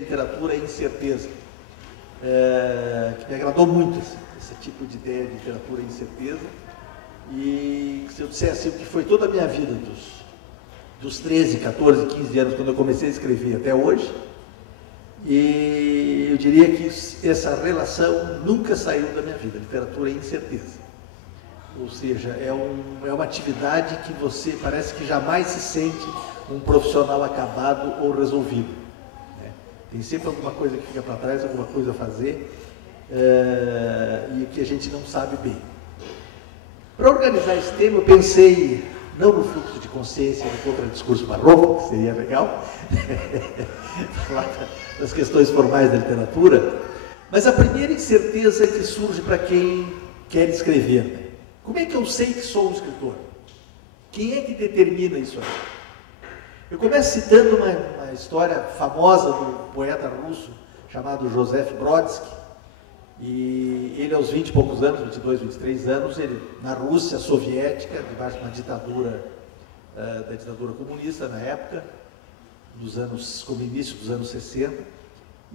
Literatura e incerteza, que me agradou muito esse tipo de ideia de literatura e incerteza. E se eu dissesse o que foi toda a minha vida, dos 13, 14, 15 anos, quando eu comecei a escrever até hoje, e eu diria que essa relação nunca saiu da minha vida, literatura e incerteza. Ou seja, é uma atividade que você parece que jamais se sente um profissional acabado ou resolvido. Tem sempre alguma coisa que fica para trás, alguma coisa a fazer, e que a gente não sabe bem. Para organizar esse tema, eu pensei, não no fluxo de consciência, no contra-discurso barroco, que seria legal, falar das questões formais da literatura, mas a primeira incerteza que surge para quem quer escrever. Né? Como é que eu sei que sou um escritor? Quem é que determina isso aí? Eu começo citando uma história famosa do poeta russo chamado Joseph Brodsky. E ele, aos 20 e poucos anos, 22, 23 anos, ele, na Rússia soviética, debaixo de uma ditadura, da ditadura comunista na época, como início dos anos 60,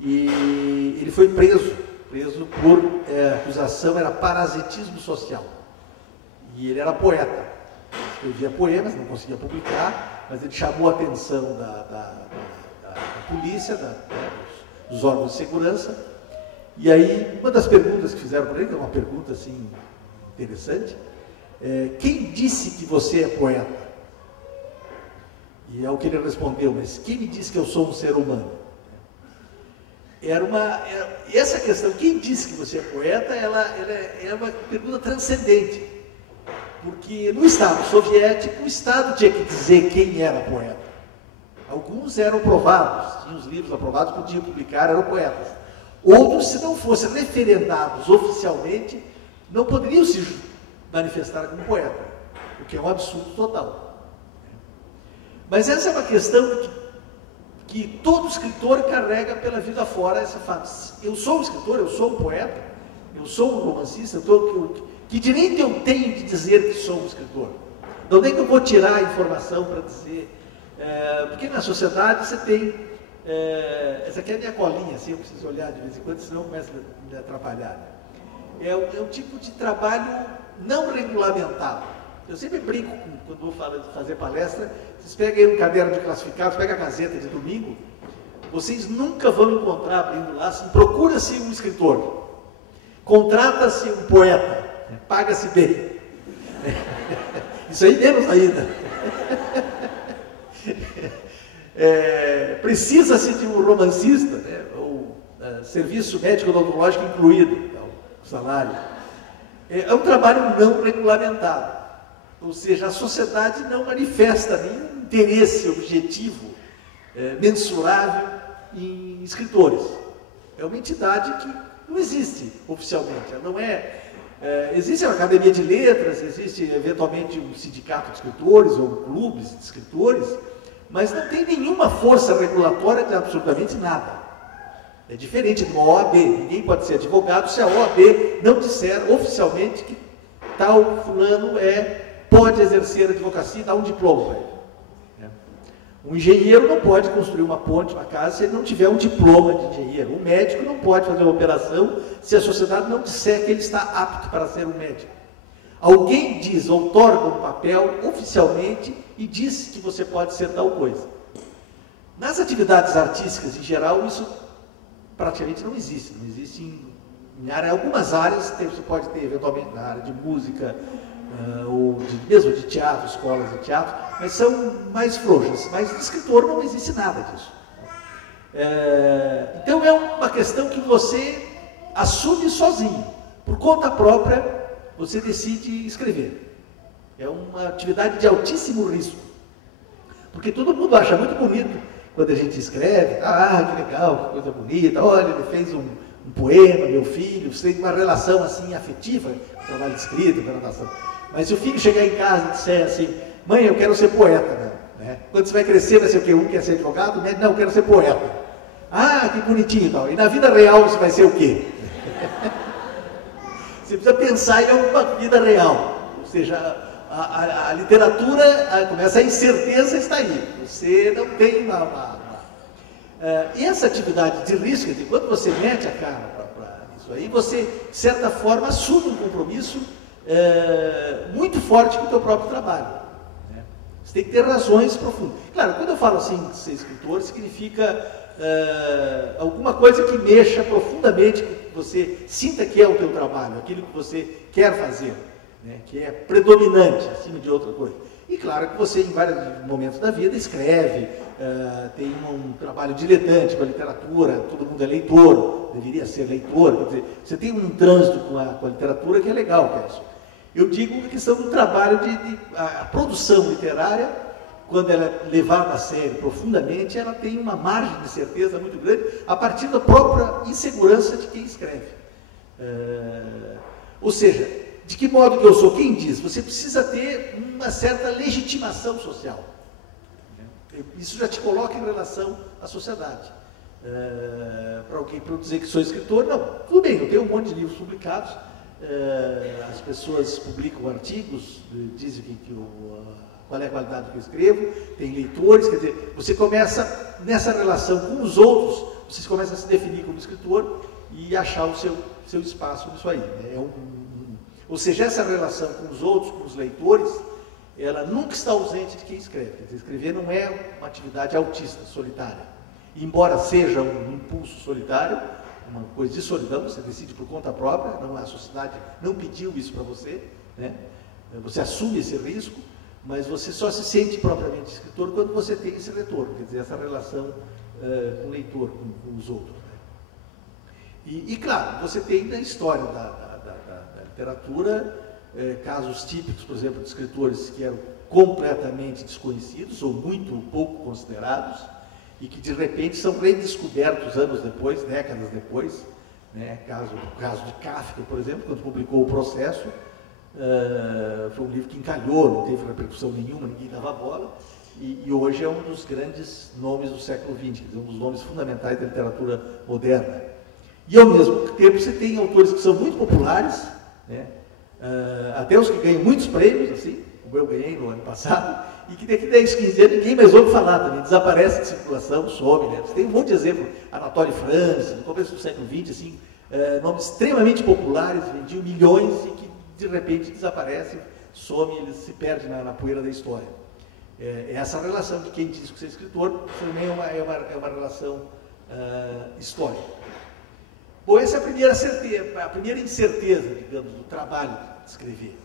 e ele foi preso por acusação, era parasitismo social. E ele era poeta, escrevia poemas, não conseguia publicar, mas ele chamou a atenção da polícia, dos órgãos de segurança. E aí, uma das perguntas que fizeram para ele, que é uma pergunta assim, interessante, quem disse que você é poeta? E é o que ele respondeu, mas quem me disse que eu sou um ser humano? Essa questão, quem disse que você é poeta, ela é uma pergunta transcendente. Porque no Estado soviético, o Estado tinha que dizer quem era poeta. Alguns eram aprovados, tinham os livros aprovados, podiam publicar, eram poetas. Outros, se não fossem referendados oficialmente, não poderiam se manifestar como poeta, o que é um absurdo total. Mas essa é uma questão que todo escritor carrega pela vida fora, essa fato. Eu sou um escritor, eu sou um poeta, eu sou um romancista, que direito eu tenho de dizer que sou um escritor? De onde é que eu vou tirar a informação para dizer? Porque na sociedade você tem... essa aqui é a minha colinha, assim, eu preciso olhar de vez em quando, senão começa a me atrapalhar. É um tipo de trabalho não regulamentado. Eu sempre brinco quando vou fazer palestra, vocês pegam aí um caderno de classificados, pegam a Gazeta de domingo, vocês nunca vão encontrar, abrindo lá, assim, procura-se um escritor, contrata-se um poeta, paga-se bem. Isso aí menos ainda. Precisa-se de um romancista, né? Ou serviço médico odontológico incluído, o salário. É um trabalho não regulamentado. Ou seja, a sociedade não manifesta nenhum interesse objetivo, mensurável em escritores. É uma entidade que não existe oficialmente. Ela não é... existe a Academia de Letras, existe eventualmente um sindicato de escritores ou clubes de escritores, mas não tem nenhuma força regulatória de absolutamente nada. É diferente de uma OAB. Ninguém pode ser advogado se a OAB não disser oficialmente que tal fulano pode exercer a advocacia e dar um diploma para ele. Um engenheiro não pode construir uma ponte, uma casa, se ele não tiver um diploma de engenheiro. Um médico não pode fazer uma operação se a sociedade não disser que ele está apto para ser um médico. Alguém diz, outorga um papel oficialmente e diz que você pode ser tal coisa. Nas atividades artísticas, em geral, isso praticamente não existe. Não existe em algumas áreas, você pode ter eventualmente na área de música, ou mesmo de teatro, escolas de teatro, mas são mais frouxas. Mas de escritor não existe nada disso. Então é uma questão que você assume sozinho. Por conta própria, você decide escrever. É uma atividade de altíssimo risco. Porque todo mundo acha muito bonito quando a gente escreve. Ah, que legal, que coisa bonita. Olha, ele fez um poema, meu filho. Você tem uma relação assim afetiva, trabalho de escrita, com a natação. Mas se o filho chegar em casa e disser assim, mãe, eu quero ser poeta, né? Quando você vai crescer, vai ser o quê? Um quer ser advogado? Não, eu quero ser poeta. Ah, que bonitinho e tal. E na vida real você vai ser o quê? Você precisa pensar em alguma vida real. Ou seja, a literatura, começa a incerteza está aí. Você não tem E essa atividade de risco, quando você mete a cara para isso aí, você, de certa forma, assume um compromisso muito forte com o teu próprio trabalho. Né? Você tem que ter razões profundas. Claro, quando eu falo assim, ser escritor, significa alguma coisa que mexa profundamente, que você sinta que é o teu trabalho, aquilo que você quer fazer, né? Que é predominante acima de outra coisa. E claro que você, em vários momentos da vida, escreve, tem um trabalho diletante com a literatura, todo mundo é leitor, deveria ser leitor, quer dizer, você tem um trânsito com a literatura que é legal, Cássio. Eu digo a questão do trabalho a produção literária, quando ela é levada a sério profundamente, ela tem uma margem de certeza muito grande a partir da própria insegurança de quem escreve. Ou seja, de que modo que eu sou? Quem diz? Você precisa ter uma certa legitimação social. Isso já te coloca em relação à sociedade. Para alguém dizer que sou escritor, não, tudo bem, eu tenho um monte de livros publicados, as pessoas publicam artigos, dizem qual é a qualidade do que eu escrevo, tem leitores, quer dizer, você começa nessa relação com os outros, você começa a se definir como escritor e achar o seu espaço nisso aí. Né? Ou seja, essa relação com os outros, com os leitores, ela nunca está ausente de quem escreve. Quer dizer, escrever não é uma atividade autista, solitária. Embora seja um impulso solitário, uma coisa de solidão, você decide por conta própria, não, a sociedade não pediu isso para você, né? Você assume esse risco, mas você só se sente propriamente escritor quando você tem esse leitor, quer dizer, essa relação com o leitor, com os outros. Né? E claro, você tem na história da literatura casos típicos, por exemplo, de escritores que eram completamente desconhecidos ou muito pouco considerados e que de repente são redescobertos anos depois, décadas depois. Né? O caso de Kafka, por exemplo, quando publicou O Processo, foi um livro que encalhou, não teve repercussão nenhuma, ninguém dava bola, e hoje é um dos grandes nomes do século XX, quer dizer, um dos nomes fundamentais da literatura moderna. E ao mesmo tempo você tem autores que são muito populares, né? Até os que ganham muitos prêmios, assim, como eu ganhei no ano passado, e que daqui 10, 15 anos ninguém mais ouve falar também, desaparece de circulação, some. Né? Você tem um monte de exemplo, Anatole France, no começo do século XX, assim, nomes extremamente populares, vendiam milhões e que de repente desaparecem, some, eles se perdem na poeira da história. Essa relação de quem diz que você é escritor também é uma relação histórica. Bom, essa é a primeira incerteza, digamos, do trabalho de escrever.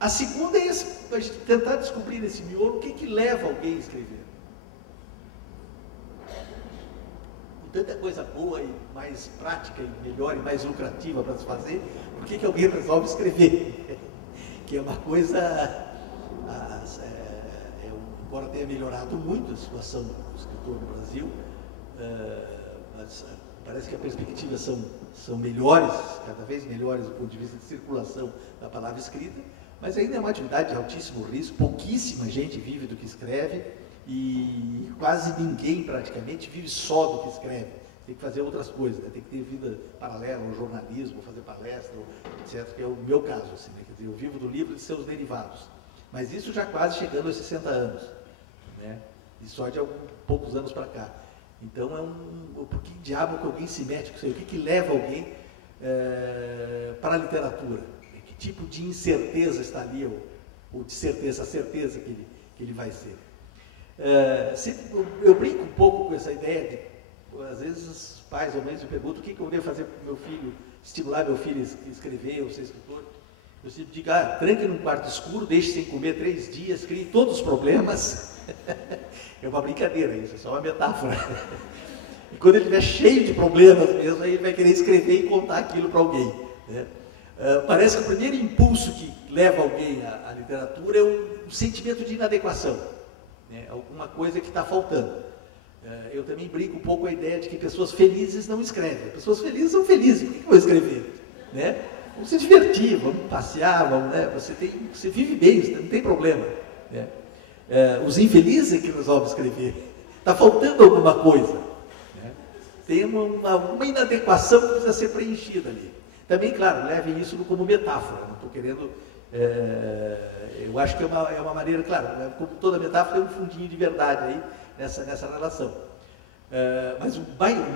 A segunda é a gente tentar descobrir nesse miolo o que leva alguém a escrever. Com tanta coisa boa e mais prática e melhor e mais lucrativa para se fazer, por que alguém resolve escrever? Que é uma coisa, embora tenha melhorado muito a situação do escritor no Brasil, mas parece que as perspectivas são melhores, cada vez melhores do ponto de vista de circulação da palavra escrita, mas ainda é uma atividade de altíssimo risco, pouquíssima gente vive do que escreve e quase ninguém praticamente vive só do que escreve. Tem que fazer outras coisas, né? Tem que ter vida paralela ao jornalismo, fazer palestra, etc., que é o meu caso, assim, né? Quer dizer, eu vivo do livro e de seus derivados, mas isso já quase chegando aos 60 anos, né? E só de poucos anos para cá. Então, por que diabo que alguém se mete com isso aí? O que leva alguém para a literatura? Que tipo de incerteza está ali, ou de certeza, a certeza que ele vai ser? Eu brinco um pouco com essa ideia de, às vezes, os pais ou mães me perguntam o que eu devo fazer para o meu filho, estimular meu filho a escrever ou ser escritor. Eu sempre digo, tranque num quarto escuro, deixe sem comer 3 dias, crie todos os problemas. É uma brincadeira isso, é só uma metáfora. E quando ele estiver cheio de problemas mesmo, aí ele vai querer escrever e contar aquilo para alguém. Né? Parece que o primeiro impulso que leva alguém à literatura é um sentimento de inadequação. Né? Alguma coisa que está faltando. Eu também brinco um pouco com a ideia de que pessoas felizes não escrevem. Pessoas felizes são felizes, por que eu vou escrever? Né? Vamos se divertir, vamos passear, né? Você vive bem, não tem problema. Né? Os infelizes é que resolvem escrever. Está faltando alguma coisa. Né? Tem uma inadequação que precisa ser preenchida ali. Também, claro, levem isso como metáfora. Não estou querendo... eu acho que é uma maneira, claro, como toda metáfora tem um fundinho de verdade aí nessa relação. Mas o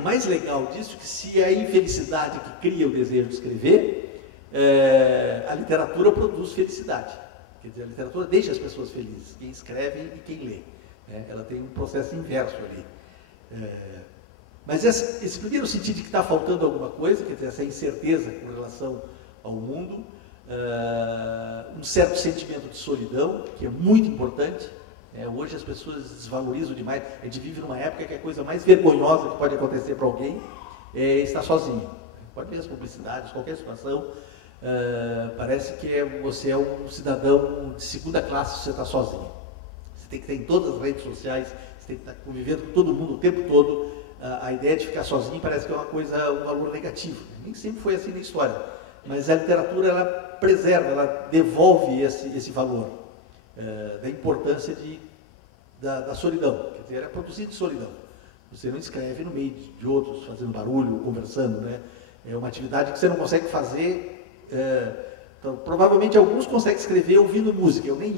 mais legal disso é que se é a infelicidade que cria o desejo de escrever, a literatura produz felicidade. Quer dizer, a literatura deixa as pessoas felizes, quem escreve e quem lê. Ela tem um processo inverso ali. Mas esse primeiro sentido de que está faltando alguma coisa, quer dizer, essa incerteza com relação ao mundo, um certo sentimento de solidão, que é muito importante. Hoje as pessoas desvalorizam demais. A gente vive numa época que a coisa mais vergonhosa que pode acontecer para alguém é estar sozinho. Pode ver as publicidades, qualquer situação. Parece que você é um cidadão de segunda classe se você está sozinho. Você tem que ter em todas as redes sociais, você tem que estar convivendo com todo mundo o tempo todo. A ideia de ficar sozinho parece que é um valor negativo. Nem sempre foi assim na história. Mas a literatura, ela preserva, ela devolve esse valor. Da importância da solidão, quer dizer, é produzir de solidão. Você não escreve no meio de outros, fazendo barulho, conversando, né? É uma atividade que você não consegue fazer. Então, provavelmente alguns conseguem escrever ouvindo música, eu nem